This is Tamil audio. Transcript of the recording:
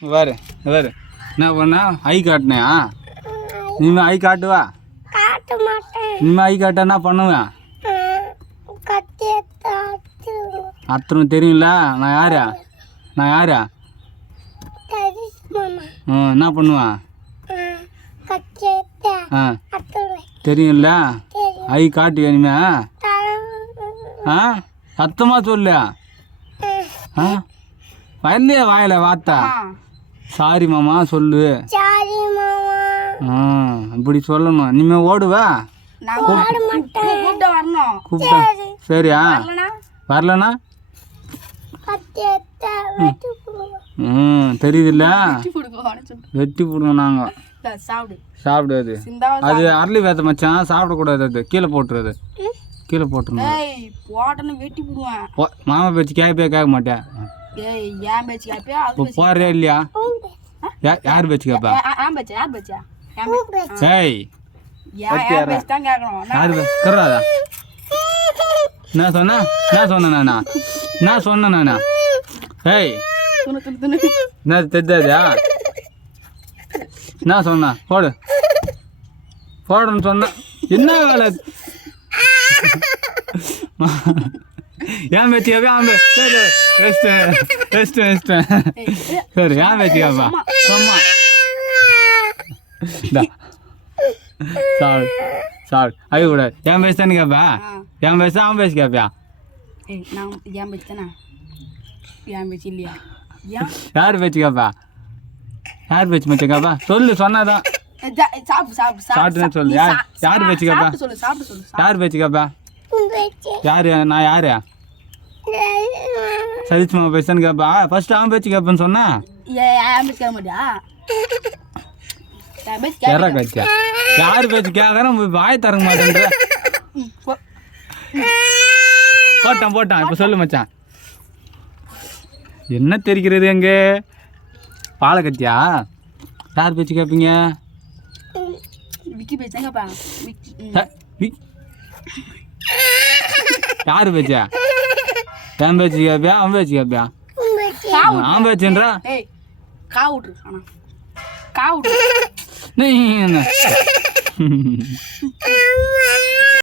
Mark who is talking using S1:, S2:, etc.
S1: வேறு வேறு என்ன பண்ண ஐ காட்டினியா இனிமேல் ஐ காட்டுவா இனிமேல் ஐ காட்ட என்ன பண்ணுவேன் அத்தனை தெரியும்ல நான் யாரா என்ன பண்ணுவேன் தெரியும்ல ஐ காட்டு இனிமே சத்தமாக சொல்லு வரலையே வாயில வார்த்தா சாரி மாமா சொல்லு இப்படி சொல்லணும் இனிமே ஓடுவா கூப்பிட்டா சரியா வரலண்ணா தெரியுதுல்ல வெட்டி போடுவோம் நாங்கள் சாப்பிடாது அது அரளி வேத்த மச்சான் சாப்பிடக்கூடாது அது கீழே போட்டுருது கீழே போட்டுருணும் மாமா பேச்சு கேட்க மாட்டேன் போறே இல்லையா யார் பேச்சு கேப்பா ஏய் யாரு கர்றாதா நான் சொன்னேன் ஏய் என்ன தெரியாதா நான் சொன்னேன் போடுன்னு சொன்னேன் என்ன வேலை ஏன் பேச்சுக்காப்பா சரி ஏன் பேச்சுக்காப்பா சும்மா சாப்பிடு அது கூட ஏன் பேச தானே கேப்பா ஏன் பேச அவன் பேசி கேப்பியா யார் பேச்சு கேப்பா யார் பேச்சு மச்ச கேப்பா சொல்லு சொன்னாதான் சாப்பிட்டுன்னு சொல்லு யார் பேச்சு கேப்பா யார் பேச்சு கேப்பா யாரு நான் யாரு சதீஷ் மாமா பேசுன்னு கேப்பா ஃபர்ஸ்ட் அவன் பேச்சு கேப்பேன்னு சொன்னா கச்சா யார் பேச்சு கேட்கறேன் வாய் தரங்க மாட்டேன்ற போட்டான் இப்போ சொல்லு மச்சான் என்ன தெரிக்கிறது எங்க பாலை கத்தியா யார் பேச்சு கேட்பீங்க யாரு பேச்சா என் பேச்சு கேப்பியா அவன் பேச்சு கேப்பியா அவன் பேச்சுன்றா நீ